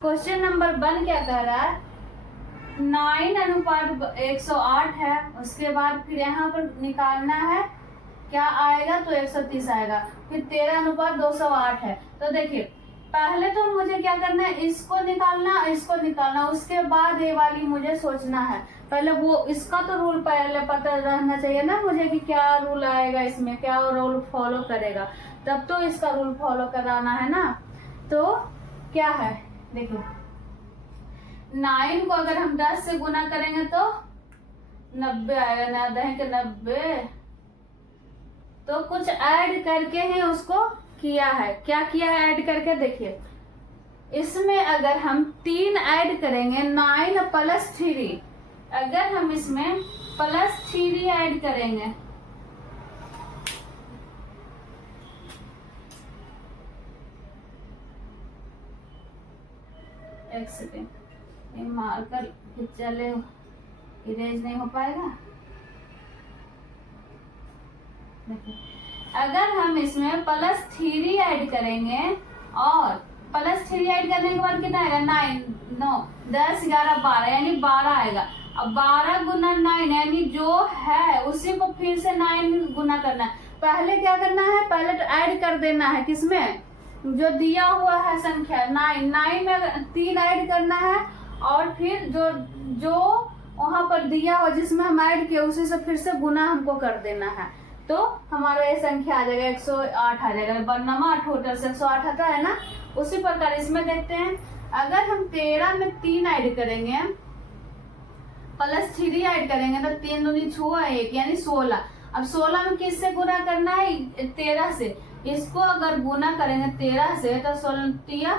Question number 1 क्या कह रहा है, 9:108 है। उसके बाद फिर यहाँ पर निकालना है क्या आएगा, तो 130 आएगा। फिर 13:208 है। तो देखिए पहले तो मुझे क्या करना है, इसको निकालना, उसके बाद ये वाली मुझे सोचना है। पहले वो इसका तो रूल पहले पता रहना चाहिए ना मुझे कि क्या रूल आएगा, इसमें क्या रूल फॉलो करेगा, तब तो इसका रूल फॉलो कराना है ना। तो क्या है देखिए, 9 को अगर हम 10 से गुना करेंगे तो 90 आएगा ना, 10 के 90। तो कुछ ऐड करके ही उसको किया है। क्या किया है ऐड करके, देखिए इसमें अगर हम 3 ऐड करेंगे, 9 + 3, अगर हम इसमें +3 ऐड करेंगे एक सेकेंड, ये मार्कर चले इरेज नहीं हो पाएगा। देखिए अगर हम इसमें +3 ऐड करेंगे और +3 ऐड करने के बाद कितना आएगा, 9 10 11 12 यानी 12 आएगा। अब 12 गुना 9 यानी जो है उसी को फिर से 9 गुना करना है। पहले क्या करना है, पहले तो ऐड कर देना है किसमें, जो दिया हुआ है संख्या 9 में 3 ऐड करना है और फिर जो वहां पर दिया हुआ जिसमें हम ऐड किए उसी से फिर से गुना हमको कर देना है। तो हमारा ये संख्या आ जाएगा 108 आ जाएगा। बननमा टोटल से 108 आता है ना। उसी प्रकार इसमें देखते हैं, अगर हम 13 में 3 ऐड करेंगे +3 ऐड करेंगे तो 3 दूनी 6 1 यानी 16। अब 16 में किससे गुना करना है, 13 से। इसको अगर गुना करेंगे 13 से तो 16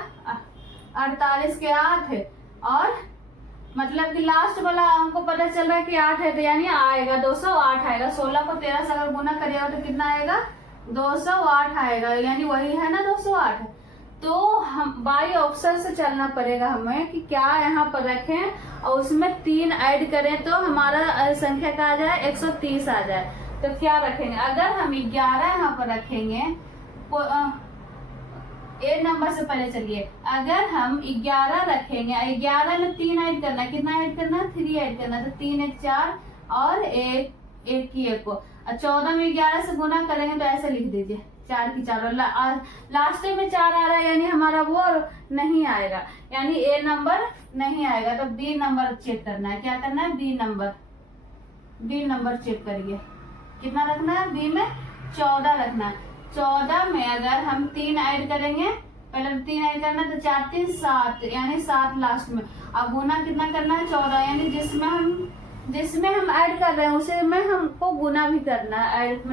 48 के 8 है, और मतलब कि लास्ट वाला हमको पता चल रहा है कि 8 है, तो यानी आएगा 208 आएगा। 16 को 13 से अगर गुना करिएगा तो कितना आएगा, 208 आएगा, यानी वही है ना 208। तो हम बाई ऑप्शन से चलना पड़ेगा हमें कि क्या यहाँ पर रखें और उसमें 3 ऐड करें तो हमारा संख्या का आ जाए 130 आ जाए। तो क्या रखेंगे, अगर हम 11 यहाँ पर रखेंगे, ए नंबर से पहले चलिए, अगर हम 11 रखेंगे, 11 में 3 ऐड करना, कितना ऐड करना, 3 ऐड करना, तो 3 1 4 और 1 1 की 1 को 14 में 11 से गुना करेंगे तो ऐसे लिख दीजिए 4 की 4 और लास्ट में 4 आ रहा है यानी हमारा वो नहीं आएगा, यानी ए नंबर नहीं आएगा। तो बी नंबर चेक करना है। क्या करना है, बी नंबर चेक करिए, कितना रखना है, बी में 14 रखना है। 14 में अगर हम 3 ऐड करेंगे, पहले 3 ऐड करना तो 4 3 7 यानी 7 लास्ट में। अब गुना कितना करना है, 14 यानी जिसमें हम ऐड कर रहे हैं उसे में हमको गुना भी करना है ऐड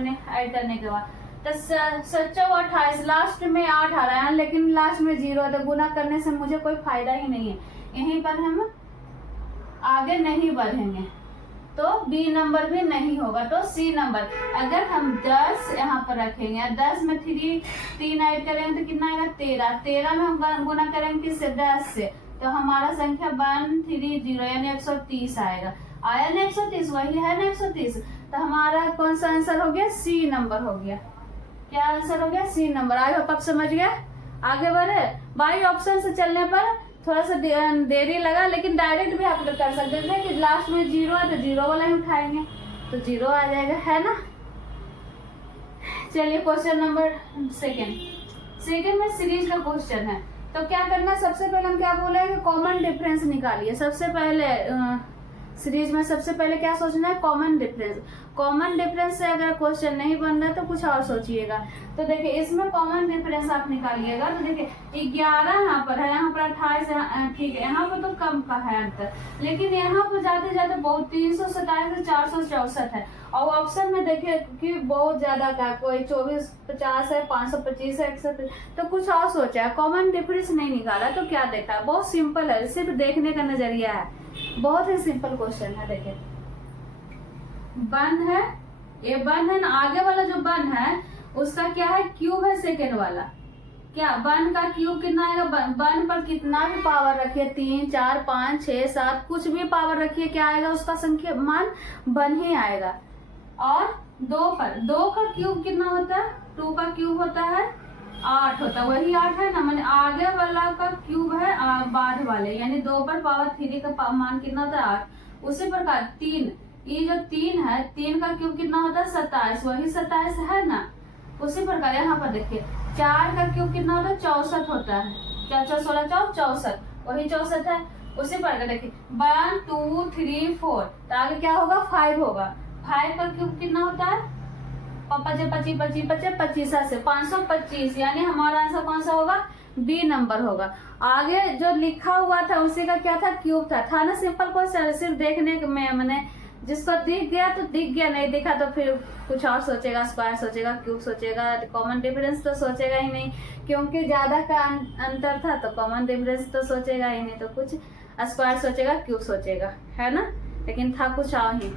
करने के बाद। तो 7 28 लास्ट में 8 आ रहा है, लेकिन लास्ट में 0 है, तो गुना करने से मुझे कोई फायदा ही नहीं है, यहीं पर हम आगे नहीं बढ़ेंगे। तो बी नंबर भी नहीं होगा। तो सी नंबर, अगर हम 10 यहाँ पर रखेंगे, 10 में 3 ऐड करेंगे तो कितना आएगा, 13 में हम गुना करेंगे किससे, 10 से, तो हमारा संख्या 130 यानी 130 आएगा। आया ना 130, वही है ना 130। तो हमारा कौन सा आंसर हो गया, सी नंबर हो गया। क्या आंसर हो गया, सी नंबर। आई होप आप समझ गए। आगे बढ़े, बाई ऑप्शन से चलने पर थोड़ा सा देरी लगा, लेकिन डायरेक्ट भी आप लोग कर सकते थे कि लास्ट में 0 है तो 0 वाला ही उठाएंगे तो 0 आ जाएगा, है ना। चलिए क्वेश्चन नंबर सेकेंड में सीरीज का क्वेश्चन है। तो क्या करना, सबसे पहले हम क्या बोले कि कॉमन डिफरेंस निकालिए। सबसे पहले सीरीज में सबसे पहले क्या सोचना है, कॉमन डिफरेंस से अगर क्वेश्चन नहीं बन रहा तो कुछ और सोचिएगा। तो देखिए इसमें कॉमन डिफरेंस आप निकालिएगा। तो देखिए 11 यहाँ पर है, यहाँ पर 28 ठीक है, यहाँ पर तो कम का है अंतर, लेकिन यहाँ पर जाते जाते बहुत 327 से 464 है, और ऑप्शन में देखिए कि बहुत ज्यादा का, कोई 24 50 है, 525 है, 130। तो कुछ और सोचा है, कॉमन डिफरेंस नहीं निकाला। तो क्या देखा, बहुत सिंपल है, सिर्फ देखने का नजरिया है, बहुत ही सिंपल क्वेश्चन है। देखिए बन है, ये बन है ना, आगे वाला जो बन है उसका क्या है, क्यूब है सेकेंड वाला। क्या बन का क्यूब कितना आएगा, बन पर कितना भी पावर रखिए, 3 4 5 6 7 कुछ भी पावर रखिए, क्या आएगा उसका संख्या मान बन ही आएगा। और 2 पर 2 का क्यूब कितना होता है, 2 का क्यूब होता है 8 होता है, वही 8 है ना, मैंने आगे वाला का क्यूब है बाद वाले, यानी 2 पर पावर 3 का मान कितना होता है 8। उसी प्रकार 3, ये जो 3 है, 3 का क्यूब कितना होता है 27, वही 27 है ना। उसी प्रकार यहाँ पर देखिए 4 का क्यूब कितना होता है 64 होता है, 4 4 16 64, वही 64 है। उसी प्रकार देखिए 1 2 3 4, तो आगे क्या होगा 5 होगा। 5 का क्यूब कितना होता है 25 25 25 25 25 से 525, यानी हमारा आंसर कौन सा होगा बी नंबर होगा। आगे जो लिखा हुआ था उसी का क्या था क्यूब था ना। सिंपल क्वेश्चन, सिर्फ देखने में मैंने जिसको दिख गया तो दिख गया, नहीं दिखा तो फिर कुछ और सोचेगा, स्क्वायर सोचेगा, क्यूब सोचेगा, कॉमन डिफरेंस तो सोचेगा ही नहीं, क्योंकि ज्यादा का अंतर था तो कॉमन डिफरेंस तो सोचेगा ही नहीं, तो कुछ स्क्वायर सोचेगा, क्यूब सोचेगा, है ना। लेकिन था कुछ और ही,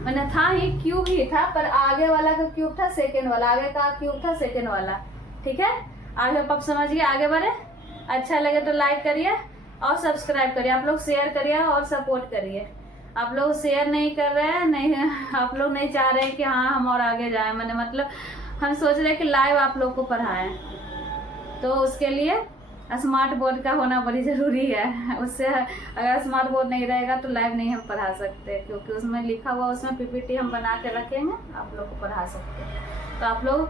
मैंने था ही क्यूब ही था, पर आगे वाला का क्यूब था सेकेंड वाला, आगे का क्यूब था सेकेंड वाला। ठीक है, आगे आप समझिए, आगे बढ़े। अच्छा लगे तो लाइक करिए और सब्सक्राइब करिए, आप लोग शेयर करिए और सपोर्ट करिए। आप लोग शेयर नहीं कर रहे हैं, नहीं आप लोग नहीं चाह रहे हैं कि हाँ हम और आगे जाएं, मैंने मतलब हम सोच रहे हैं कि लाइव आप लोग को पढ़ाएं, तो उसके लिए स्मार्ट बोर्ड का होना बड़ी ज़रूरी है। उससे अगर स्मार्ट बोर्ड नहीं रहेगा तो लाइव नहीं हम पढ़ा सकते, क्योंकि उसमें लिखा हुआ, उसमें पीपीटी हम बना के रखेंगे, आप लोग को पढ़ा सकते हैं। तो आप लोग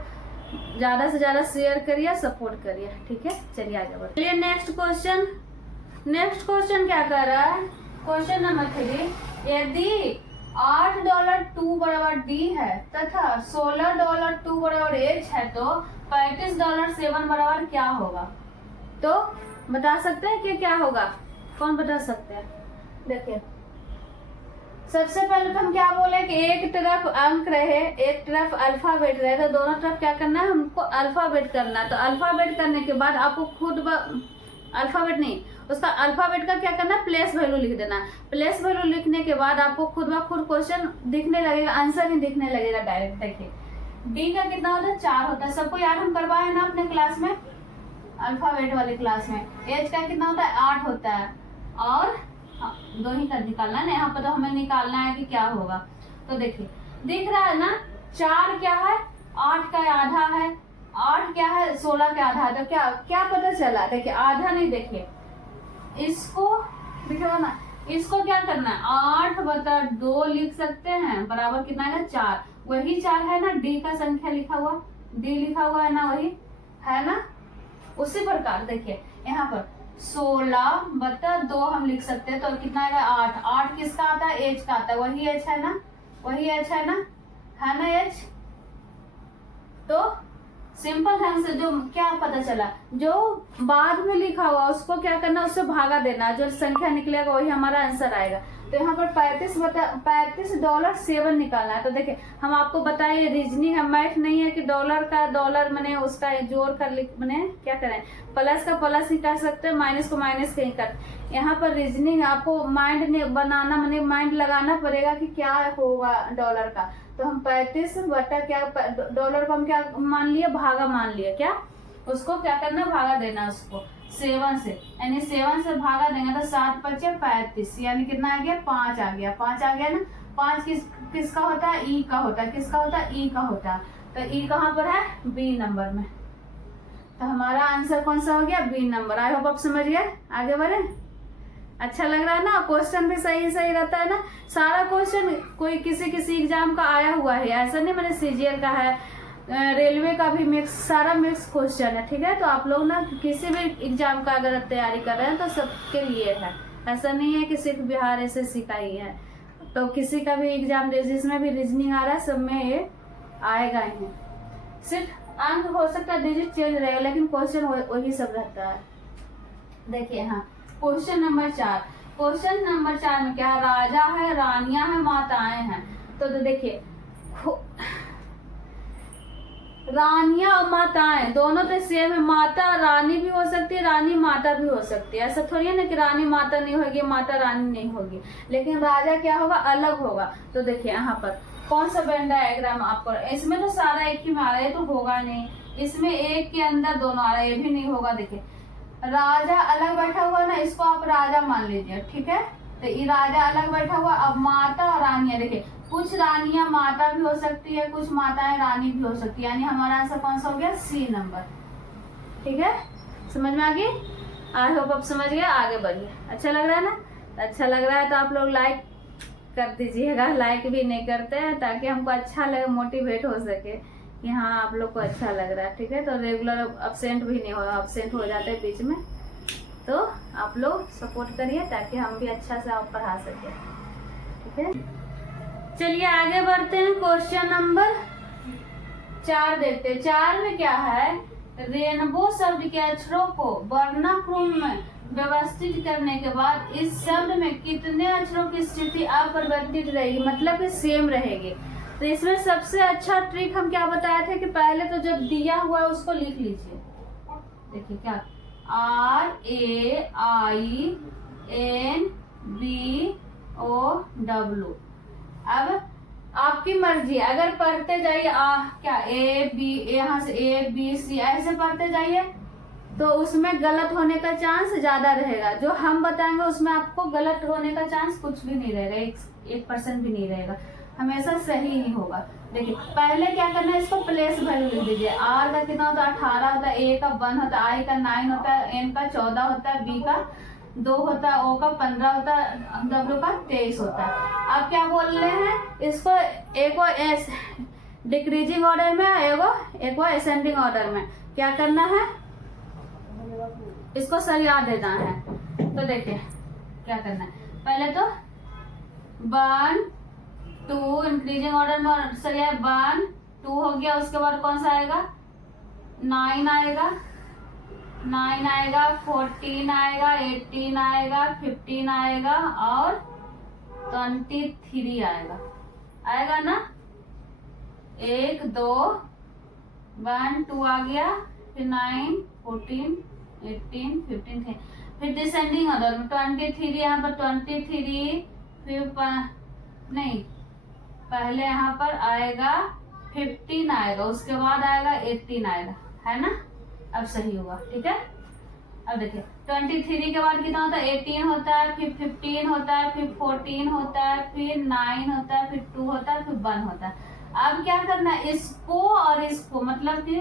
ज़्यादा से ज़्यादा शेयर करिए, सपोर्ट करिए। ठीक है, चलिए आगे बढ़ते हैं। नेक्स्ट क्वेश्चन क्या कर रहा है, क्वेश्चन नंबर 3, यदि $8 2 बराबर डी है तथा $16 2 बराबर एच है, तो $35 7 बराबर क्या होगा। तो बता सकते हैं कि क्या होगा, कौन बता सकते हैं। देखिए सबसे पहले तो हम क्या बोले कि एक तरफ अंक रहे, एक तरफ अल्फाबेट रहे, तो दोनों तरफ क्या करना है, हमको अल्फाबेट करना है। तो अल्फाबेट करने के बाद आपको खुद अल्फाबेट नहीं, उसका अल्फाबेट का क्या करना है, प्लेस वैल्यू लिख देना। प्लेस वैल्यू लिखने के बाद आपको खुद ब खुद क्वेश्चन दिखने लगेगा, आंसर ही दिखने लगेगा डायरेक्ट। देखिए डी का कितना होता है 4 होता है, सबको याद हम करवाए ना अपने क्लास में, अल्फाबेट वाली क्लास में। एच का कितना होता है 8 होता है, और 2 ही का निकालना है ना, यहाँ पर तो हमें निकालना है कि क्या होगा। तो देखिए दिख रहा है ना, 4 क्या है 8 का आधा है, 8 क्या है 16 का आधा है, तो क्या क्या पता चला। देखिए आधा नहीं, देखिए इसको दिखा ना, इसको क्या करना है 8/2 लिख सकते हैं, बराबर कितना है 4, वही 4 है ना, डी का संख्या लिखा हुआ, डी लिखा हुआ है ना, वही है ना। उसी प्रकार देखिए यहाँ पर 16/2 हम लिख सकते हैं, तो कितना आएगा 8, 8 किसका आता है एच का आता है, वही एच है ना, वही एच है ना एच। तो सिंपल ढंग से जो क्या पता चला, जो बाद में लिखा हुआ उसको क्या करना, उससे भागा देना, जो संख्या निकलेगा वही हमारा आंसर आएगा। तो यहाँ पर $35.7 निकालना है। तो देखिए हम आपको बताइए, रीजनिंग है, मैथ नहीं है कि डॉलर मैंने उसका जोड़ कर मैंने क्या करें, प्लस का प्लस ही कर सकते हैं, माइनस को माइनस कहीं कर। यहाँ पर रीजनिंग आपको माइंड बनाना, मैंने माइंड लगाना पड़ेगा कि क्या होगा डॉलर का। तो हम 35 बटा क्या डॉलर को हम क्या मान लिए, भागा मान लिए, क्या उसको क्या करना भागा देना उसको 7 से, यानी 7 से भागा देंगे तो 7 × 5 = 35, यानी कितना आ गया 5 आ गया, 5 आ गया ना। 5 किसका होता है ई का होता है, किसका होता है ई का होता है। तो ई कहाँ पर है बी नंबर में, तो हमारा आंसर कौन सा हो गया बी नंबर। आई होप आप समझ गए, आगे बढ़े। अच्छा लग रहा है ना, क्वेश्चन भी सही रहता है ना, सारा क्वेश्चन कोई किसी एग्जाम का आया हुआ है, ऐसा नहीं मैंने सीजीएल का है, रेलवे का भी मिक्स, सारा मिक्स क्वेश्चन है। ठीक है, तो आप लोग ना किसी भी एग्जाम का अगर तैयारी कर रहे हैं तो सबके लिए है, ऐसा नहीं है कि सिर्फ बिहार एसएससी का ही है। तो किसी का भी एग्जाम जिसमें भी रीजनिंग आ रहा है सब में ये आएगा ही, सिर्फ अंक हो सकता है डिजिट चेंज रहेगा, लेकिन क्वेश्चन वही सब रहता है। देखिए हाँ क्वेश्चन नंबर 4, क्वेश्चन नंबर 4 में क्या है, राजा है, रानियां हैं, माताएं हैं। तो देखिए रानियां और माताएं दोनों तो सेम है, माता रानी भी हो सकती है, रानी माता भी हो सकती है, ऐसा थोड़ी है ना कि रानी माता नहीं होगी, माता रानी नहीं होगी, लेकिन राजा क्या होगा अलग होगा। तो देखिए यहाँ पर कौन सा वेन डायग्राम आपको, इसमें तो सारा एक ही में आ रहा है, तो होगा नहीं, इसमें एक के अंदर दोनों आ रहा है, ये भी नहीं होगा। देखिए राजा अलग बैठा हुआ ना, इसको आप राजा मान लीजिए, ठीक है। तो ये राजा अलग बैठा हुआ, अब माता और रानियां, देखिए कुछ रानियां माता भी हो सकती है, कुछ माताएं रानी भी हो सकती है, यानी हमारा आंसर कौन सा हो गया सी नंबर। ठीक है, समझ में आ गई? आई होप आप समझ गए, आगे बढ़िए। अच्छा लग रहा है ना? अच्छा लग रहा है तो आप लोग लाइक कर दीजिएगा, लाइक भी नहीं करते हैं ताकि हमको अच्छा लगे, मोटिवेट हो सके कि हाँ आप लोग को अच्छा लग रहा है। ठीक है, तो रेगुलर अब्सेंट भी नहीं हो, अब्सेंट हो जाते हैं बीच में, तो आप लोग सपोर्ट करिए ताकि हम भी अच्छा से आप पढ़ा सके। ठीक है, चलिए आगे बढ़ते हैं। क्वेश्चन नंबर 4 देखते हैं। 4 में क्या है, रेनबो शब्द के अक्षरों को वर्णाक्रम में व्यवस्थित करने के बाद इस शब्द में कितने अक्षरों की स्थिति अपरिवर्तित रहेगी, मतलब कि सेम रहेगी। तो इसमें सबसे अच्छा ट्रिक हम क्या बताए थे कि पहले तो जब दिया हुआ है उसको लिख लीजिए। देखिए क्या, RAINBOW। अब आपकी मर्जी, अगर पढ़ते जाइए क्या A B, यहाँ से A B C ऐसे पढ़ते जाइए तो उसमें गलत होने का चांस ज्यादा रहेगा। जो हम बताएंगे उसमें आपको गलत होने का चांस कुछ भी नहीं रहेगा, 1% भी नहीं रहेगा, हमेशा सही ही होगा। देखिए पहले क्या करना है, इसको प्लेस वैल्यू लिख दीजिए। R का कितना होता है 18 होता है, A का 1 होता है, I का 9 होता है, N का 14 होता है, B का 2 होता है, O का 15 होता है, W का 23 होता है। अब क्या बोल रहे हैं, इसको एक डिक्रीजिंग ऑर्डर में, एक असेंडिंग ऑर्डर में क्या करना है, इसको सरिया देना है। तो देखिए क्या करना है, पहले तो 1 2 इंक्रीजिंग ऑर्डर में सरिया 1 2 हो गया। उसके बाद कौन सा आएगा, 9 आएगा, 14 आएगा, 18 आएगा, 15 आएगा और 23 आएगा ना। 1 2 1 2 आ गया, फिर 9 14 18 15 फिर डिसेंडिंग ऑर्डर में 23 यहाँ पर 23, फिर नहीं पहले यहाँ पर आएगा 15 आएगा, उसके बाद आएगा 18 आएगा, है ना। अब सही हुआ, ठीक है। अब देखिए 23 के बाद कितना होता है, 18 होता है, फिर 15 होता है, फिर 14 होता है, फिर 9 होता है, फिर 2 होता है, फिर 1 होता है। अब क्या करना है, इसको और इसको मतलब कि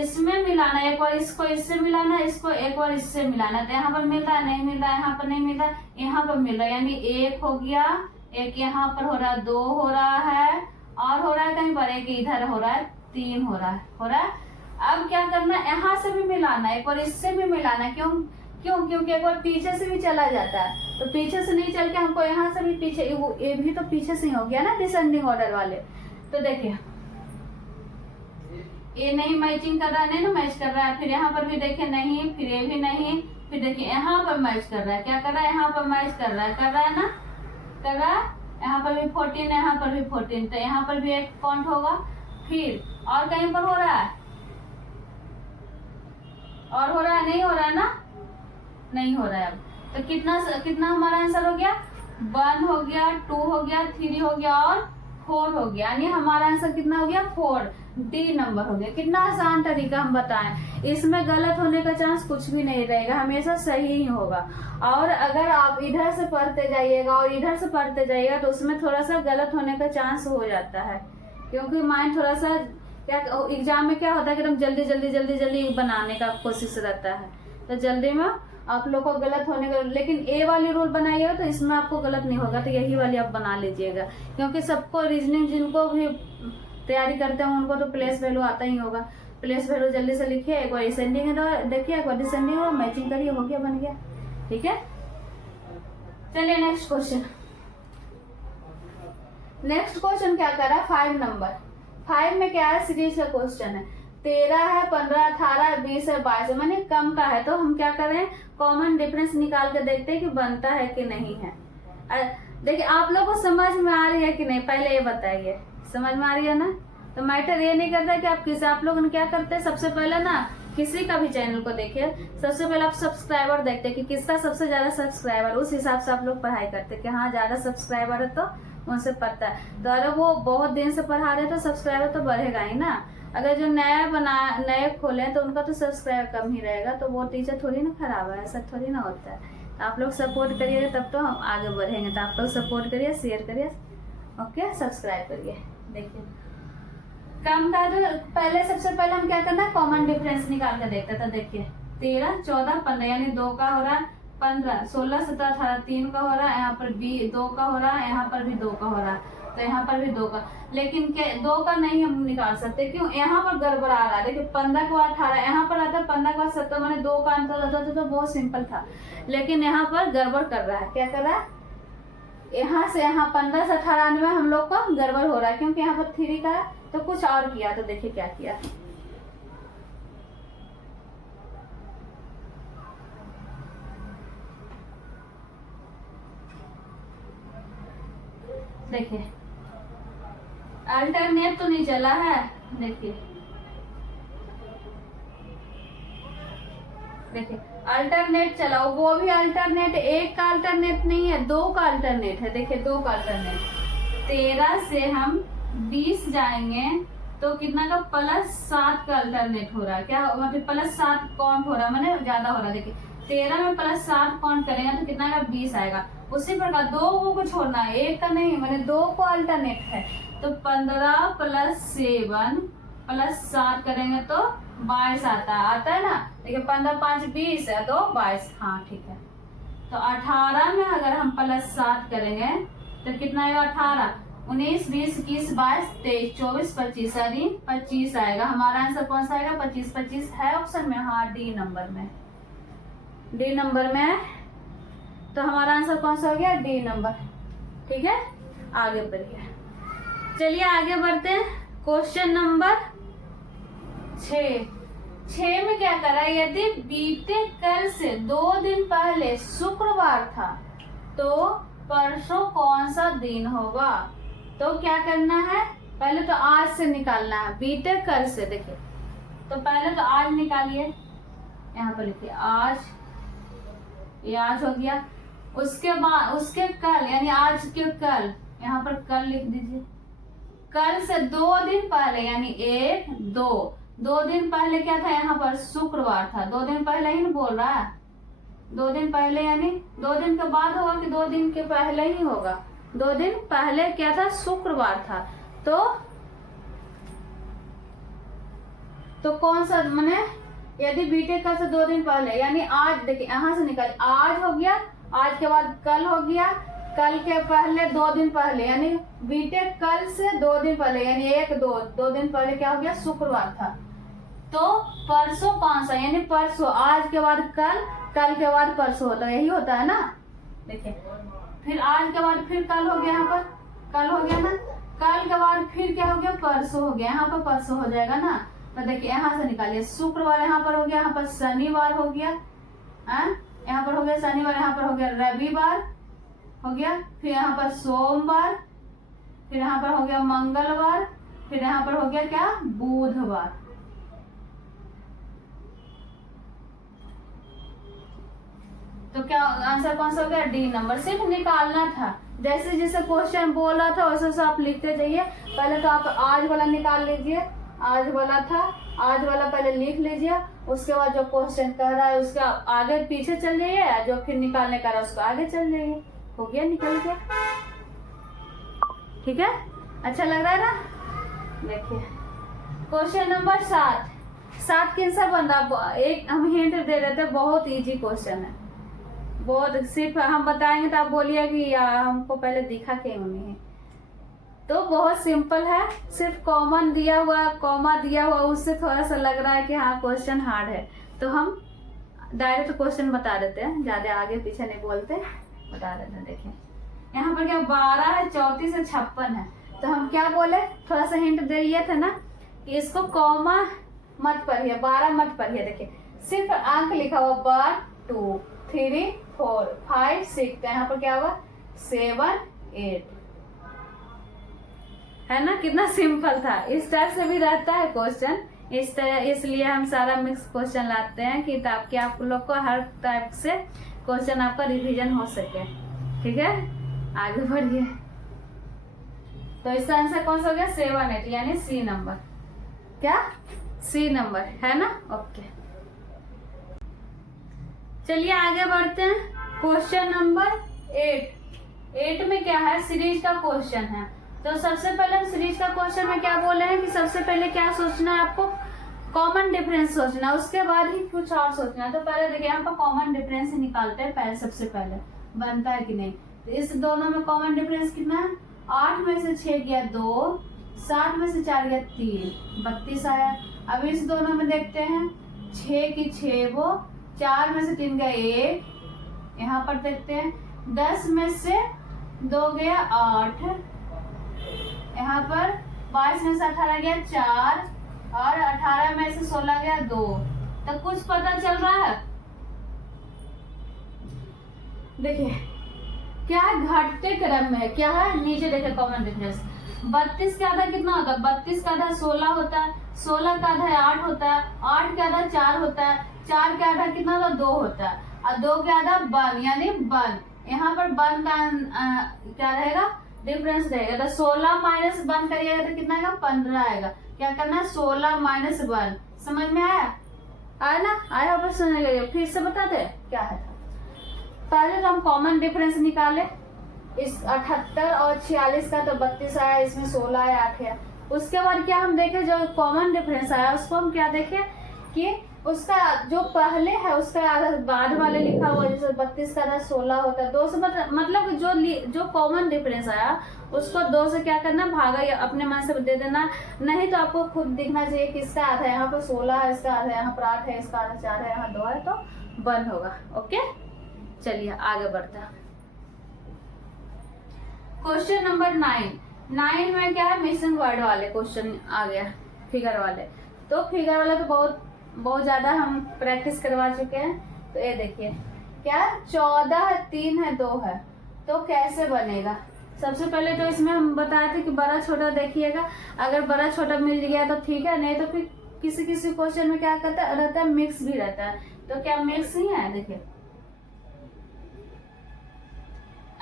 इसमें मिलाना, एक बार इसको इससे मिलाना, इसको एक बार इससे मिलाना। तो यहाँ पर मिल रहा है, नहीं मिल रहा है, यहाँ पर नहीं मिल रहा है, यहाँ पर मिल रहा है, यानी 1 हो गया, 1 यहाँ पर हो रहा है, 2 हो रहा है, और हो रहा है कहीं पर 1 इधर हो रहा है, 3 हो रहा है। अब क्या करना है, यहाँ से भी मिलाना, एक बार इससे भी मिलाना। क्योंकि एक बार पीछे से भी चला जाता है, तो पीछे से नहीं चल के हमको यहाँ से भी पीछे, ये भी तो पीछे से ही हो गया ना डिसेंडिंग ऑर्डर वाले। तो देखिए ये नहीं मैचिंग कर रहा है, नहीं ना मैच कर रहा है, फिर यहाँ पर भी देखिए नहीं, फिर ये भी नहीं, फिर देखिए यहाँ पर मैच कर रहा है, क्या कर रहा है, यहाँ पर मैच कर रहा है ना, कर रहा है। यहाँ पर भी 14 है, यहाँ पर भी 14, तो यहाँ पर भी एक काउंट होगा। फिर और कहीं पर हो रहा है, और हो रहा है, नहीं हो रहा है ना, नहीं हो रहा है। अब तो कितना हमारा आंसर हो गया, 1 हो गया, 2 हो गया, 3 हो गया और 4 हो गया, यानी हमारा आंसर कितना हो गया, 4, डी नंबर हो गया। कितना आसान तरीका हम बताएं, इसमें गलत होने का चांस कुछ भी नहीं रहेगा, हमेशा सही ही होगा। और अगर आप इधर से पढ़ते जाइएगा और इधर से पढ़ते जाइएगा तो उसमें थोड़ा सा गलत होने का चांस हो जाता है, क्योंकि माइंड थोड़ा सा क्या, एग्जाम में क्या होता है कि एकदम जल्दी बनाने का कोशिश रहता है, तो जल्दी में आप लोग को गलत होने का। लेकिन ए वाली रूल बनाइएगा तो इसमें आपको गलत नहीं होगा, तो यही वाली आप बना लीजिएगा, क्योंकि सबको रीजनिंग जिनको भी तैयारी करते हैं उनको तो प्लेस वैल्यू आता ही होगा। प्लेस वैल्यू जल्दी से लिखिए, एक बार असेंडिंग है देखिए, एक बार डिसेंडिंग है, मैचिंग करिए, हो गया, बन गया, ठीक है। चलिए नेक्स्ट क्वेश्चन। नेक्स्ट क्वेश्चन क्या कर रहा है, 5 नंबर। 5 में क्या है, सीरीज का क्वेश्चन है। 13 है, 15, 18, 20 है, 22 है, माने कम का है। तो हम क्या करें, कॉमन डिफरेंस निकाल के देखते हैं कि बनता है कि नहीं है। देखिए आप लोग को समझ में आ रही है कि नहीं, पहले ये बताइए, समझ में आ रही है ना। तो मैटर ये नहीं करता कि आप लोग क्या करते हैं, सबसे पहले ना किसी का भी चैनल को देखिए, सबसे पहले आप सब्सक्राइबर देखते हैं कि किसका सबसे ज्यादा सब्सक्राइबर, उस हिसाब से आप लोग पढ़ाई करते हैं कि हाँ ज्यादा सब्सक्राइबर है तो उनसे पढ़ता है। तो अगर वो बहुत दिन से पढ़ा रहे तो सब्सक्राइबर तो बढ़ेगा ही ना। अगर जो नए खोले तो उनका तो सब्सक्राइबर कम ही रहेगा, तो वो टीचर थोड़ी ना खराब है, ऐसा थोड़ी ना होता है। तो आप लोग सपोर्ट करिए तब तो हम आगे बढ़ेंगे। तो आप लोग सपोर्ट करिए, शेयर करिए, ओके, सब्सक्राइब करिए। देखिए कम का तो पहले सबसे पहले हम क्या करना, कॉमन डिफरेंस निकाल कर देखते था। देखिए 13, 14, 15 यानी 2 का हो रहा है 15, 16, 17, 18 3 का हो रहा है, यहाँ पर भी 2 का हो रहा है, यहाँ पर भी 2 का हो रहा है, तो यहाँ पर भी 2 का। लेकिन 2 का नहीं हम निकाल सकते, क्यों? यहाँ पर गड़बड़ आ रहा है। देखिए 15 के बाद 18, यहाँ पर आता है 15 के बाद 17, मैंने 2 का अंतर होता तो बहुत सिंपल था। लेकिन यहाँ पर गड़बड़ कर रहा है। क्या कर रहा है? यहाँ से यहाँ 15 से 18 में हम लोग का गड़बड़ हो रहा है, क्योंकि यहाँ पर 3 का है तो कुछ और किया। तो देखिए क्या किया, देखिए अल्टरनेट तो नहीं चला है। देखिए देखिए अल्टरनेट चला, वो भी अल्टरनेट, एक का अल्टरनेट नहीं है, 2 का अल्टरनेट है। देखिए 2 का अल्टरनेट। 13 से हम 20 जाएंगे तो कितना का +7 का अल्टरनेट हो रहा है। क्या मतलब +7 काउंट हो रहा है, मैंने ज्यादा हो रहा है। देखिए 13 में +7 काउंट करेंगे तो कितना का 20 आएगा। उसी प्रकार 2 को छोड़ना है, एक का नहीं, मैंने 2 को अल्टरनेट है। तो 15 + 7 + 7 करेंगे तो 22 आता है ना। देखिए 15 5 20 है तो 22, हाँ ठीक है। तो 18 में अगर हम +7 करेंगे तो कितना आएगा? 18, 19, 20, 21, 22, 23, 24, 25 यानी 25 आएगा। हमारा आंसर कौन सा आएगा? 25। 25 है ऑप्शन में, हाँ डी नंबर में, डी नंबर में। तो हमारा आंसर कौन सा हो गया? D number. ठीक है, आगे बढ़िए। चलिए आगे बढ़ते हैं। क्वेश्चन नंबर 6 में क्या करा? यदि बीते कल से 2 दिन पहले शुक्रवार था तो परसों कौन सा दिन होगा? तो क्या करना है? पहले तो आज से निकालना है, बीते कल से। देखिए तो पहले तो आज निकालिए, यहाँ पर लिखिए आज, ये आज हो गया। उसके बाद उसके कल यानी आज के कल, यहाँ पर कल लिख दीजिए। कल से 2 दिन पहले यानी 1 2 दिन पहले क्या था? यहाँ पर शुक्रवार था। 2 दिन पहले ही ना बोल रहा है, 2 दिन पहले यानी 2 दिन के बाद होगा कि 2 दिन के पहले ही होगा? 2 दिन पहले क्या था? शुक्रवार था। तो कौन सा, मैंने यदि बीते कल से 2 दिन पहले यानी आज, देखिए यहाँ से निकाल, आज हो गया, आज के बाद कल हो गया, कल के पहले 2 दिन पहले यानी बीते कल से 2 दिन पहले यानी 1 2 दिन पहले क्या हो गया? शुक्रवार था। तो परसों कौन सा? यानी परसों, आज के बाद कल, कल के बाद परसों होता है, यही होता है ना। देखिए फिर आज के बाद फिर कल हो गया, यहाँ पर कल हो गया ना, कल के बाद फिर क्या हो गया? परसों हो गया, यहाँ पर परसों हो जाएगा ना। तो देखिए यहाँ से निकालिए, शुक्रवार यहाँ पर हो गया, यहाँ पर शनिवार हो गया, यहाँ पर हो गया शनिवार, यहाँ पर हो गया रविवार हो गया, फिर यहाँ पर सोमवार, फिर यहाँ पर हो गया मंगलवार, फिर यहाँ पर हो गया क्या? बुधवार। तो क्या आंसर कौन सा हो गया? D number. सिर्फ निकालना था, जैसे जैसे क्वेश्चन बोल रहा था वैसे वैसे आप लिखते जाइए। पहले तो आप आज वाला निकाल लीजिए, आज वाला था, आज वाला पहले लिख लीजिए, उसके बाद जो क्वेश्चन कह रहा है उसका आगे पीछे चल जाइए, जो फिर निकालने का रहा है उसको आगे चल जाइए। हो गया, निकल गया। ठीक है, अच्छा लग रहा है ना। देखिए क्वेश्चन नंबर 7 किन सा बन रहा? एक हम हिंट दे रहे थे, बहुत इजी क्वेश्चन है, बहुत, सिर्फ हम बताएंगे तो आप बोलिए कि हमको पहले दिखा क्यों नहीं। तो बहुत सिंपल है, सिर्फ कॉमन दिया हुआ, कॉमा दिया हुआ, उससे थोड़ा सा लग रहा है कि हाँ क्वेश्चन हार्ड है। तो हम डायरेक्ट क्वेश्चन बता देते हैं, ज्यादा आगे पीछे नहीं बोलते, बता देते हैं। देखिए यहाँ पर क्या 12 है, 34 है, 56 है। तो हम क्या बोले, थोड़ा सा हिंट दे दिए थे ना कि इसको कॉमा मत पढ़िए, 12 मत पढ़िए। देखिए सिर्फ अंक लिखा हुआ 1 2 3 4 5 6, तो यहाँ पर क्या हुआ 7 8 है ना। कितना सिंपल था। इस टाइप से भी रहता है क्वेश्चन, इस तरह, इसलिए हम सारा मिक्स क्वेश्चन लाते हैं कि ताकि आप लोग को हर टाइप से क्वेश्चन आपका रिवीजन हो सके। ठीक है, आगे बढ़िए। तो इसका आंसर कौन सा हो गया? 7 8 यानी सी नंबर। क्या? सी नंबर है ना। ओके, चलिए आगे बढ़ते हैं। क्वेश्चन नंबर 8 में क्या है? सीरीज का क्वेश्चन है। तो सबसे पहले हम सीरीज का क्वेश्चन में क्या बोले हैं कि सबसे पहले क्या सोचना है आपको, कॉमन डिफरेंस सोचना है, उसके बाद ही कुछ और सोचना है। तो पहले देखिए यहाँ पर कॉमन डिफरेंस निकालते हैं पहले, सबसे पहले बनता है कि नहीं। तो इस दोनों में कॉमन डिफरेंस कितना है, 8 में से 6 गया 2, 60 में से 4 गया 3, 32 आया। अब इस दोनों में देखते हैं, 6 की 6 वो, 4 में से 3 गया 1, यहाँ पर देखते हैं 10 में से 2 गया 8, यहाँ पर 22 में से 18 गया 4 और 18 में से 16 गया 2। तो कुछ पता चल रहा है, देखिए क्या है, घटते क्रम में है। क्या है, नीचे देखिए कॉमन डिफरेंस, 32 का आधा कितना होता है, 32 का आधा 16 होता है, 16 का आधा 8 होता है, 8 का आधा 4 होता है, 4 का आधा कितना होता है, 2 होता है, और 2 का आधा 1 यानी 1। यहाँ पर 1 का क्या रहेगा, डिफरेंस रहेगा। तो 16 माइनस 1 करिएगा तो कितना आएगा, 15 आएगा। क्या करना है, 16 माइनस 1। समझ में आया, आया ना, आया वापस सुनने लगे, फिर से बताते हैं क्या है। पहले तो हम कॉमन डिफरेंस निकाले, इस 78 और 46 का, तो 32 आया, इसमें 16 आया, 8 आया। उसके बाद क्या हम देखे, जो कॉमन डिफरेंस आया उसको हम क्या देखे कि उसका जो पहले है उसका आधा बाद वाले लिखा हुआ, जैसे 32 का आधा 16 होता है, 2 से मतलब जो कॉमन डिफरेंस आया उसको 2 से क्या करना, भागा, या अपने मन से दे देना। नहीं तो आपको खुद दिखना चाहिए कि इसका आधा यहाँ पर 16 है, इसका आधा यहाँ पर 8 है, इसका आधा 4 है, यहाँ 2 है, तो 1 होगा। ओके, चलिए आगे बढ़ते हैं। क्वेश्चन नंबर 9 में क्या है, मिसिंग वर्ड वाले क्वेश्चन आ गया, फिगर वाले। तो फिगर वाला तो बहुत ज्यादा हम प्रैक्टिस करवा चुके हैं। तो ये देखिए क्या, 14 है, 3 है, 2 है, तो कैसे बनेगा। सबसे पहले तो इसमें हम बताए थे कि बड़ा छोटा देखिएगा, अगर बड़ा छोटा मिल गया तो ठीक है, नहीं तो फिर किसी किसी क्वेश्चन में क्या रहता है, मिक्स भी रहता है। तो क्या मिक्स नहीं है, देखिए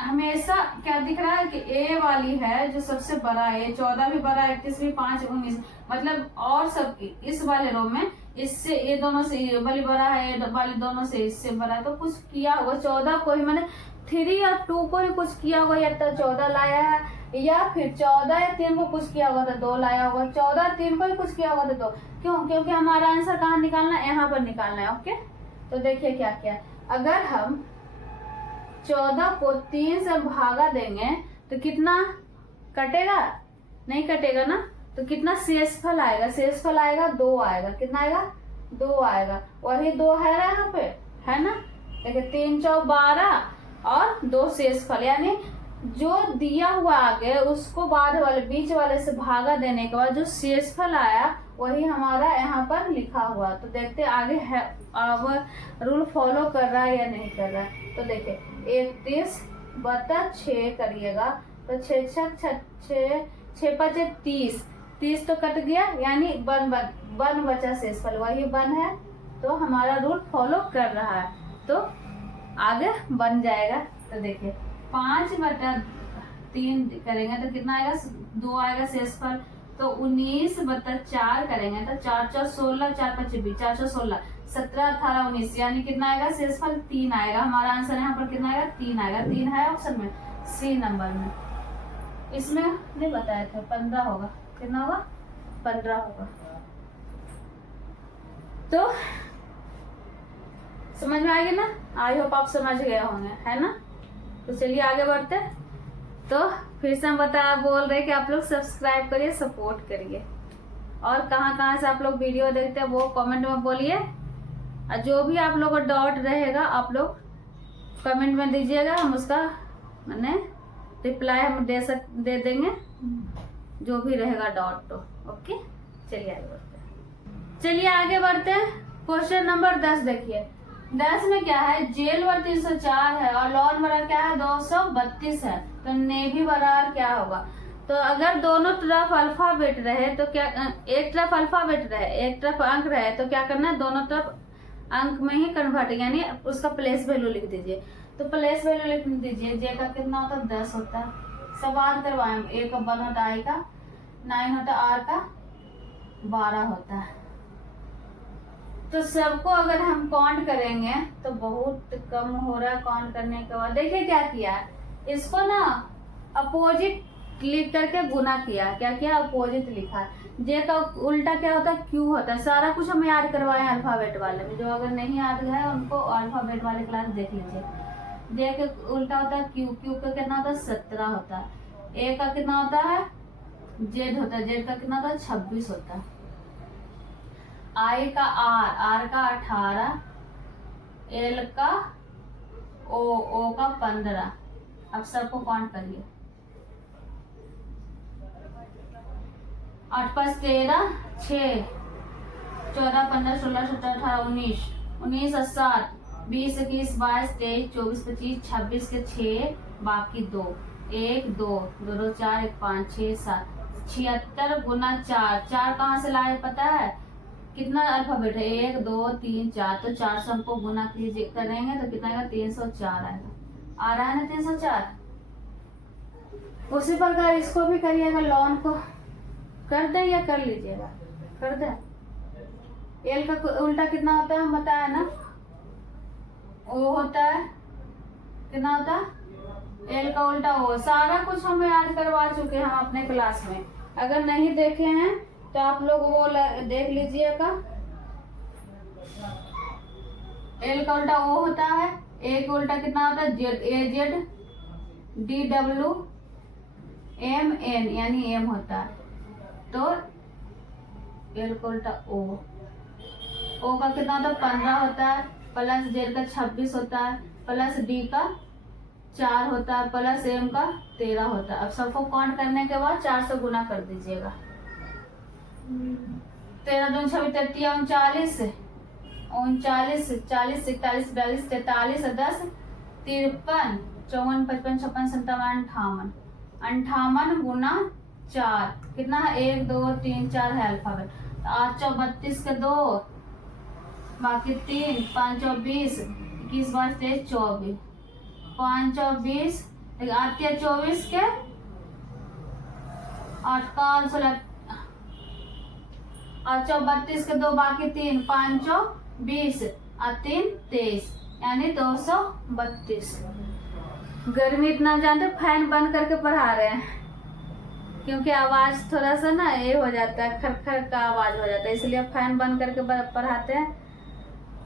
हमेशा क्या दिख रहा है कि ए वाली है जो सबसे बड़ा है, 14 भी बड़ा है, 31 भी, 5, 19, मतलब और सब इस वाले रो में इससे ये दोनों से ये वाली बड़ा है, ये वाली दोनों से इससे बड़ा है। तो कुछ किया होगा, 14 को ही मैंने 3 और 2 को ही कुछ किया होगा, या तो 14 लाया है, या फिर 14 या 3 को कुछ किया होगा तो 2 लाया होगा, 14 3 को ही कुछ किया होगा तो 2। क्यों, क्योंकि हमारा आंसर कहाँ निकालना है, यहाँ पर निकालना है। ओके, तो देखिए क्या क्या, अगर हम 14 को 3 से भागा देंगे तो कितना कटेगा, नहीं कटेगा ना, तो कितना शेषफल आएगा, शेषफल आएगा 2 आएगा, कितना आएगा, 2 आएगा। वही 2 है ना यहाँ पे, है ना, देखिए 3 चौक 12 और 2 शेषफल, यानी जो दिया हुआ आगे उसको बाद वाले बीच वाले से भागा देने के बाद जो शेषफल आया वही हमारा यहाँ पर लिखा हुआ। तो देखते आगे है, अब रूल फॉलो कर रहा है या नहीं कर रहा है। तो देखिए 31/6 करिएगा, तो 6 5 30, 30 तो कट गया, यानी 1 बचा शेषफल, वही 1 है। तो हमारा रूल फॉलो कर रहा है, तो आगे बन जाएगा। तो देखिए 5/3 करेंगे तो कितना आएगा, 2 आएगा शेषफल। तो 19/4 करेंगे तो 4 4 16, 4 5 20, 4 4 16, 17 18 19, यानी कितना आएगा शेषफल, 3 आएगा। हमारा आंसर यहाँ पर कितना आएगा, 3 आएगा। 3 है ऑप्शन में, सी नंबर में। इसमें नहीं बताया था, 15 होगा, कितना होगा, 15 होगा। तो समझ में आएगी ना, आई होप आप समझ गए होंगे, है ना। तो चलिए आगे बढ़ते। तो फिर से हम बोल रहे कि आप लोग सब्सक्राइब करिए, सपोर्ट करिए, और कहाँ से आप लोग वीडियो देखते हैं वो कमेंट में बोलिए, और जो भी आप लोग को डाउट रहेगा आप लोग कमेंट में दीजिएगा, हम उसका मैंने रिप्लाई हम दे देंगे, जो भी रहेगा डाउट। तो ओके, चलिए आगे बढ़ते हैं। चलिए आगे बढ़ते हैं। क्वेश्चन नंबर 10 देखिए, 10 में क्या है, जेल वर 304 है और लॉन बराबर क्या है, 232 है। तो नेवी बराबर क्या होगा। तो अगर दोनों तरफ अल्फाबेट रहे तो क्या, एक तरफ अल्फाबेट रहे एक तरफ अंक रहे तो क्या करना है, दोनों तरफ अंक में ही कन्वर्ट, यानी उसका प्लेस वैल्यू लिख दीजिए। तो प्लेस वैल्यू लिख दीजिए, जे का कितना होता है, 10 होता है। सवाल करवाएंगे, ए का 1 होता है, आई का 9 होता है, आर का 12 होता है। तो सबको अगर हम काउंट करेंगे तो बहुत कम हो रहा है। काउंट करने के बाद देखिए क्या किया है, इसको ना अपोजिट लिख करके गुना किया, क्या किया, अपोजिट लिखा। जे का उल्टा क्या होता है, क्यू होता है। सारा कुछ हम याद करवाए अल्फाबेट वाले में, जो अगर नहीं याद है उनको अल्फाबेट वाले क्लास देख लीजिए। जे का उल्टा होता है क्यू, क्यू का कितना होता है 17 होता है। ए का कितना होता है, जेड होता है, जेड का कितना होता है 26 होता है। आई का आर, आर का 18, एल का ओ का 15। अब सबको काउंट करिए। 8 5 13, 6, 14 15 16 17 18 19, 19 और 7 20 21 22 23 24 25 26 के 6 बाकी 2, 1 2 2 2 4 1 5 6 7 76 गुना 4। 4 कहाँ से लाए पता है, कितना अल्फाबेट है, 1 2 3 4, तो 4 से हमको गुना कीजिए करेंगे तो कितना आएगा, 304 आएगा। आ रहा है ना 304। उसी प्रकार इसको भी करिएगा, लॉन को कर दे या कर लीजिएगा, कर दे। एल का उल्टा कितना होता है हम बताया ना, ओ होता है, कितना होता है, एल का उल्टा ओ। सारा कुछ हम याद करवा चुके हैं हम अपने क्लास में, अगर नहीं देखे हैं तो आप लोग वो देख लीजिएगा। एल का उल्टा ओ होता है, ए का उल्टा कितना होता है, Z, A Z D W M N यानी एम होता है। तो एल का उल्टा ओ का कितना होता है 15 होता है, प्लस जेड का 26 होता है, प्लस डी का 4 होता है, प्लस एम का 13 होता है। अब सबको काउंट करने के बाद 4 से गुना कर दीजिएगा। 13 दूनी 26 33 39 39 40 41 42 43 10 53 54 55 56 57 58 58 गुना 4 कितना है, 1 2 3 4 है अल्फाबेट। 8 4 32 के 2 बाकी 3 5 और 20 21 22 23 24 5 और 20 8 या 24 के 8 का 8 और 32 के 2 बाकी 3 5 और 20 और 3 23 यानी 232। गर्मी इतना जानते, फैन बंद करके पढ़ा रहे हैं क्योंकि आवाज थोड़ा सा ना ये हो जाता है, खरखर का आवाज हो जाता है, इसलिए फैन बंद करके पढ़ाते हैं।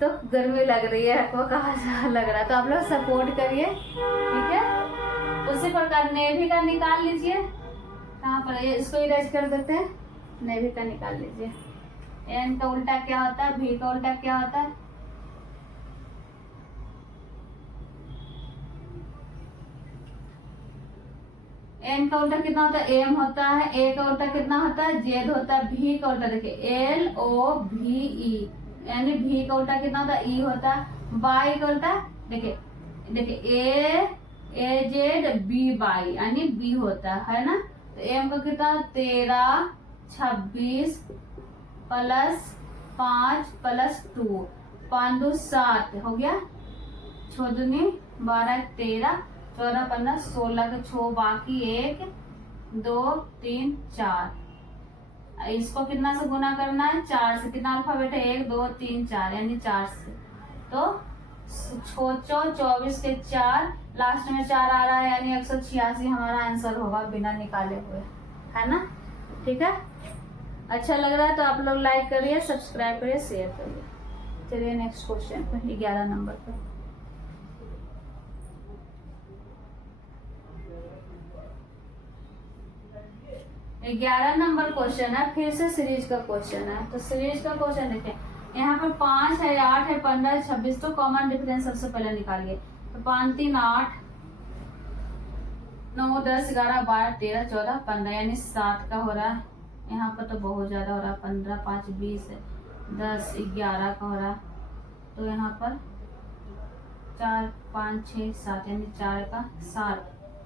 तो गर्मी लग रही है, आपको कहाँ लग रहा है, तो आप लोग सपोर्ट करिए, ठीक है। उसी प्रकार नेवी का निकाल लीजिए, कहाँ पर इसको इरेज कर देते हैं, नेवी का निकाल लीजिए। एन का उल्टा क्या होता है, भी का उल्टा क्या होता है, एन का उल्टा कितना होता है, एम होता है। ए का उल्टा कितना होता है, जेड होता है। भी का उल्टा देखिए एल ओ भी ई यानी भी का उल्टा कितना होता है, ई होता है। बाई का उल्टा देखिए ए जेड बी बाई यानी बी होता है ना। तो एम का कितना 13 26 प्लस 5 प्लस 2 5 2 7 हो गया, 6 दूनी 12 13 14 15 16 के 6 बाकी 1 2 3 4। इसको कितना से गुना करना है, 4 से। कितना अल्फाबेट है, 1 2 3 4 यानी 4 से। तो 24 के 4 लास्ट में 4 आ रहा है यानी 186 हमारा आंसर होगा बिना निकाले हुए, है ना। ठीक है, अच्छा लग रहा है तो आप लोग लाइक करिए, सब्सक्राइब करिए, शेयर करिए। चलिए नेक्स्ट क्वेश्चन पर, 11 नंबर पर। ग्यारह नंबर क्वेश्चन है, फिर से सीरीज का क्वेश्चन है। तो सीरीज का क्वेश्चन देखिए, यहाँ पर 5 है, 8 है, 15 26, तो कॉमन डिफरेंस सबसे पहले निकालिए। तो 5 3 8 9 10 11 12 13 14 15 यानी 7 का हो रहा है। यहाँ पर तो बहुत ज्यादा हो रहा है, 15 5 20 10 11 का हो रहा है। तो यहाँ पर 4 5 6 7 यानी 4 का 7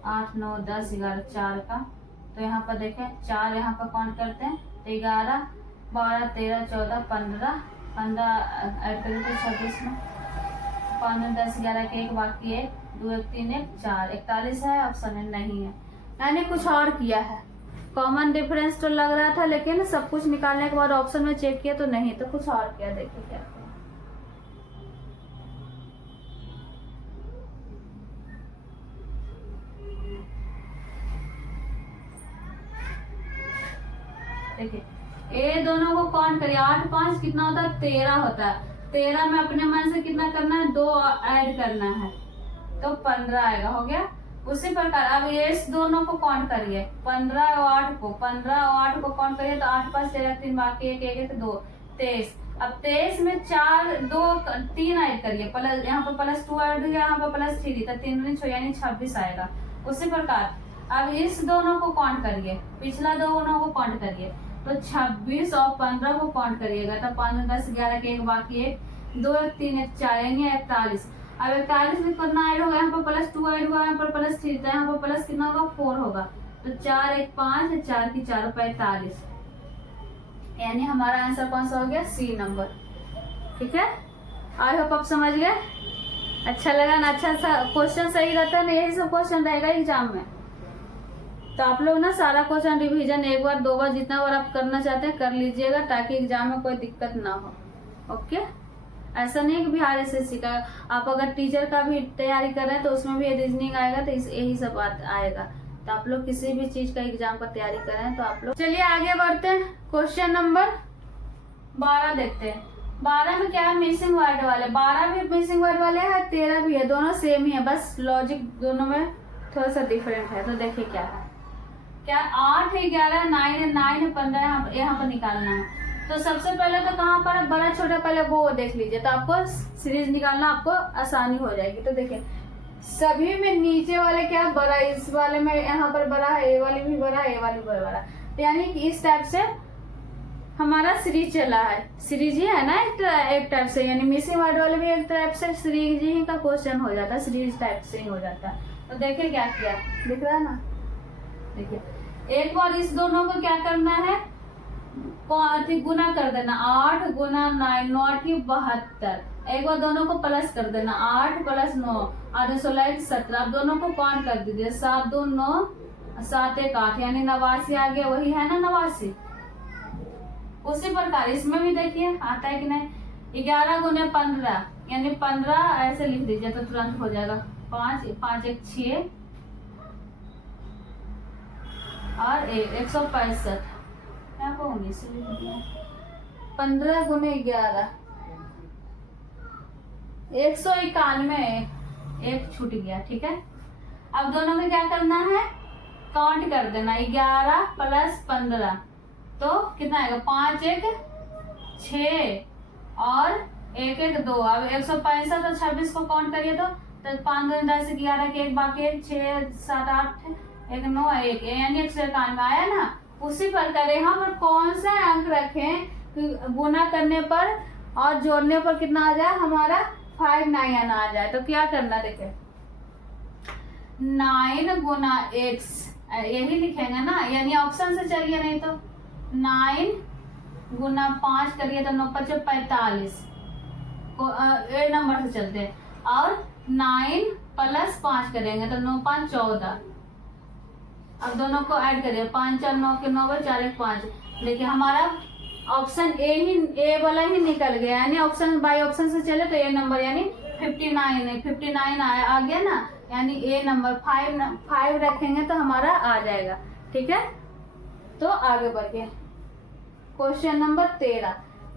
8 9 10 11 4 का। तो यहाँ पर देखें 4 यहाँ पर काउंट करते हैं, तो 11 12 13 14 15 ऐड करें तो 26 में 5 10 11 के 1 बाकी 1 2 1 3 1 4 41 है, ऑप्शन में नहीं है। मैंने कुछ और किया है, कॉमन डिफरेंस तो लग रहा था लेकिन सब कुछ निकालने के बाद ऑप्शन में चेक किया तो नहीं, तो कुछ और किया। देखिए क्या, देखिए ये दोनों को काउंट करिए, 8 5 कितना होता है 13 होता है। 13 में अपने मन से कितना करना है, 2 ऐड करना है तो 15 आएगा, हो गया। उसी प्रकार अब ये इस दोनों को काउंट करिए, 15 और 8 को, 15 और 8 को काउंट करिए तो 8 5 13 3 बाकी 1 1 1 2 23। अब 23 में 4 2 3 ऐड करिए, प्लस यहाँ पर +2 ऐड हो गया, यहाँ पर +3 तो 3 दूनी 6 यानी 26 आएगा। उसी प्रकार अब इस दोनों को काउंट करिए, पिछला दोनों को काउंट करिए तो 26 और 15 को काउंट करिएगा तो 5 10 11 के 1 बाकी 1 2 1 3 1 4 यानी 41। अब 41 में कितना ऐड होगा, यहाँ पर +2 ऐड हुआ, यहाँ पर +3 तो यहाँ पर प्लस कितना होगा 4 होगा तो 4 1 5 4 की 4 45 यानी हमारा आंसर कौन सा हो गया, सी नंबर। ठीक है, आई होप आप समझ गए। अच्छा लगा ना, अच्छा सा क्वेश्चन सही रहता है ना, यही सब क्वेश्चन रहेगा एग्जाम में। तो आप लोग ना सारा क्वेश्चन रिवीजन 1 बार 2 बार जितना बार आप करना चाहते हैं कर लीजिएगा ताकि एग्जाम में कोई दिक्कत ना हो। ओके, ऐसा नहीं कि बिहार एसएससी का, आप अगर टीचर का भी तैयारी कर रहे हैं तो उसमें भी रीजनिंग आएगा तो यही सब बात आएगा। तो आप लोग किसी भी चीज का एग्जाम का तैयारी कर रहे हैं तो आप लोग चलिए आगे बढ़ते हैं। क्वेश्चन नंबर 12 देखते हैं। 12 में क्या है, मिसिंग वर्ड वाले। 12 भी मिसिंग वर्ड वाले है, 13 भी है, दोनों सेम ही है, बस लॉजिक दोनों में थोड़ा सा डिफरेंट है। तो देखिए क्या है, क्या 8 11 9 15 यहाँ पर निकालना है। तो सबसे पहले तो कहाँ पर बड़ा छोटा पहले वो देख लीजिए तो आपको सीरीज निकालना आपको आसानी हो जाएगी। तो देखिए सभी में नीचे वाले क्या बड़ा, इस वाले में यहाँ पर बड़ा है, ए वाली भी बड़ा है, ए वाली भी बड़ा, यानी कि इस टाइप से हमारा सीरीज चला है। सीरीज ही है ना एक टाइप से, यानी मिसिंग वर्ड वाले भी एक टाइप से सीरीज ही का क्वेश्चन हो जाता है, सीरीज टाइप से ही हो जाता है। तो देखिए क्या किया, दिख रहा है ना। देखिए एक बार इस दोनों को क्या करना है, गुना कर देना, 8 गुना 9 9 72। एक बार दोनों को प्लस कर देना, 8 + 9 8 16 17। अब दोनों को काउंट कर दीजिए, 7 2 9 7 1 8 यानी 89 आ गया, वही है ना 89। उसी प्रकार इसमें भी देखिए आता है कि नहीं, 11 गुने 15 यानी 15 ऐसे लिख दीजिए तो तुरंत हो जाएगा। 5 5 1 6 और 165 क्या कहूंगी, 15 गुने 11 191, एक छूट गया। ठीक है, अब दोनों में क्या करना है, काउंट कर देना, 11 + 15 तो कितना आएगा, 5 1 6 और 1 1 2। अब 165 और 26 को काउंट करिए तो 5 2 10 11 के 1 बाकी 1 6 7 8 1 9 1 यानी 191 आया ना। उसी प्रकार यहाँ पर कौन सा अंक रखें गुना करने पर और जोड़ने पर कितना आ जाए, हमारा 5 9 आ जाए। तो क्या करना, देखे 9 गुना x यही लिखेंगे ना, यानी ऑप्शन से चलिए, नहीं तो 9 गुना 5 करिए तो 9 5 45 को ए नंबर से चलते हैं, और 9 + 5 करेंगे तो 9 5 14। अब दोनों को ऐड करिए, 5 4 9 के 9 4 1 5। देखिए हमारा ऑप्शन ए वाला ही निकल गया, यानी ऑप्शन बाय ऑप्शन से चले तो ए नंबर यानी 59 आ गया ना, यानी ए नंबर 5 रखेंगे तो हमारा आ जाएगा। ठीक है, तो आगे बढ़िए। क्वेश्चन नंबर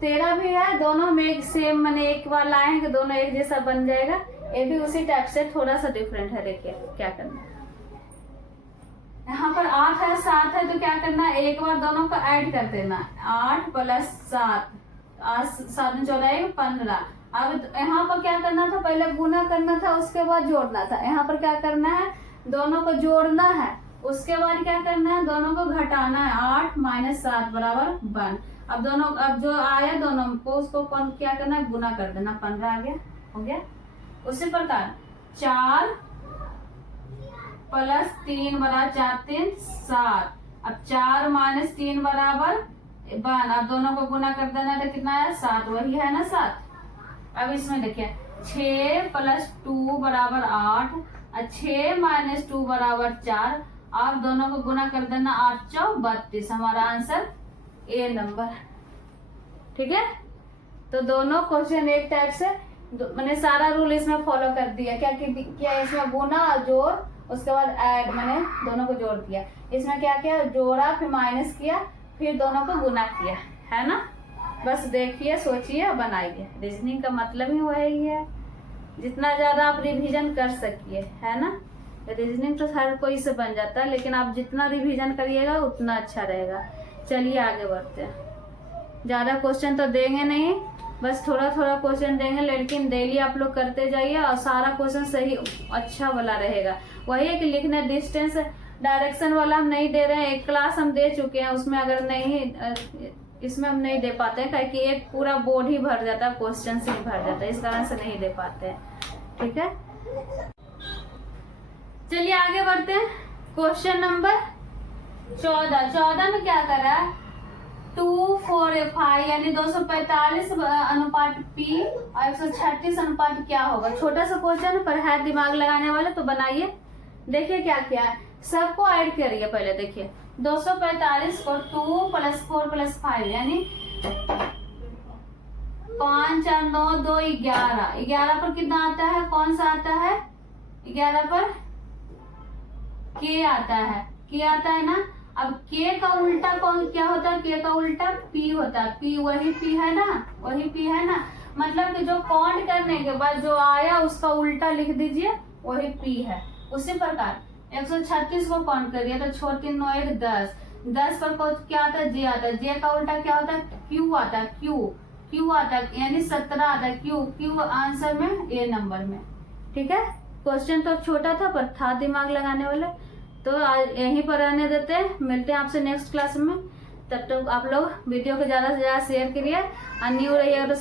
13 भी है, दोनों में एक सेम मैंने एक बार लाए हैं कि दोनों एक जैसा बन जाएगा। ये भी उसी टाइप से थोड़ा सा डिफरेंट है। देखिए क्या करना है, यहाँ पर 8 है 7 है तो क्या करना है, एक बार दोनों को ऐड कर देना, 8 + 7 7 14 15। अब यहाँ पर क्या करना था, पहले गुना करना था उसके बाद जोड़ना था। यहाँ पर क्या करना है, दोनों को जोड़ना है, उसके बाद क्या करना है, दोनों को घटाना है। 8 - 7 = 1। अब जो आया दोनों को उसको क्या करना है, गुना कर देना, 15 आ गया, हो गया। उसी प्रकार 4 + 3 = 4 3 7। अब 4 - 3 = 1। अब दोनों को गुना कर देना तो कितना है, 7, वही है ना 7। अब इसमें देखिए 6 + 2 = 8 और 6 - 2 = 4। अब दोनों को गुना कर देना, 8 4 32, हमारा आंसर ए नंबर। ठीक है, तो दोनों क्वेश्चन एक टाइप से मैंने सारा रूल इसमें फॉलो कर दिया। क्या इसमें गुना और जोड़, उसके बाद ऐड, मैंने दोनों को जोड़ दिया। इसमें क्या किया, जोड़ा फिर माइनस किया फिर दोनों को गुना किया, है ना। बस देखिए, सोचिए और बनाइए। रीजनिंग का मतलब ही वही है, जितना ज़्यादा आप रिवीजन कर सकिए, है ना। रीजनिंग तो हर कोई से बन जाता है, लेकिन आप जितना रिवीजन करिएगा उतना अच्छा रहेगा। चलिए आगे बढ़ते हैं। ज़्यादा क्वेश्चन तो देंगे नहीं, बस थोड़ा थोड़ा क्वेश्चन देंगे, लेकिन डेली आप लोग करते जाइए और सारा क्वेश्चन सही अच्छा वाला रहेगा। वही है कि लिखने डिस्टेंस डायरेक्शन वाला हम नहीं दे रहे हैं, एक क्लास हम दे चुके हैं, उसमें अगर नहीं इसमें हम नहीं दे पाते हैं, क्योंकि एक पूरा बोर्ड ही भर जाता है, क्वेश्चन से ही भर जाता है, इस कारण से नहीं दे पाते हैं। ठीक है, चलिए आगे बढ़ते हैं। क्वेश्चन नंबर 14 में क्या कर रहा है, 2:4:5 यानी 245 अनुपात P और 136 अनुपात क्या होगा। छोटा सा क्वेश्चन पर है, दिमाग लगाने वाला, तो बनाइए। देखिए क्या क्या है, सबको ऐड करिए। पहले देखिए 245 को 2 + 4 + 5 यानी 5 4 9 2 11। 11 पर कितना आता है, कौन सा आता है, 11 पर K आता है, K आता है ना। अब K का उल्टा कौन क्या होता है, K का उल्टा P होता है। P वही P है ना, वही P है ना। मतलब कि जो काउंट करने के बाद जो आया उसका उल्टा लिख दीजिए, वही P है। उसी प्रकार 136 को काउंट करिए तो 4 3 9 1 10। 10 पर क्या आता है, J आता है। J का उल्टा क्या होता है, Q आता है। Q आता है यानी 17 आता है। Q आंसर में, A नंबर में। ठीक है, क्वेश्चन तो छोटा था पर था दिमाग लगाने वाला। तो आज यहीं पर रहने देते हैं, मिलते हैं आपसे नेक्स्ट क्लास में। तब तक आप लोग वीडियो को ज़्यादा से ज़्यादा शेयर करिए और न्यू रहिएगा तो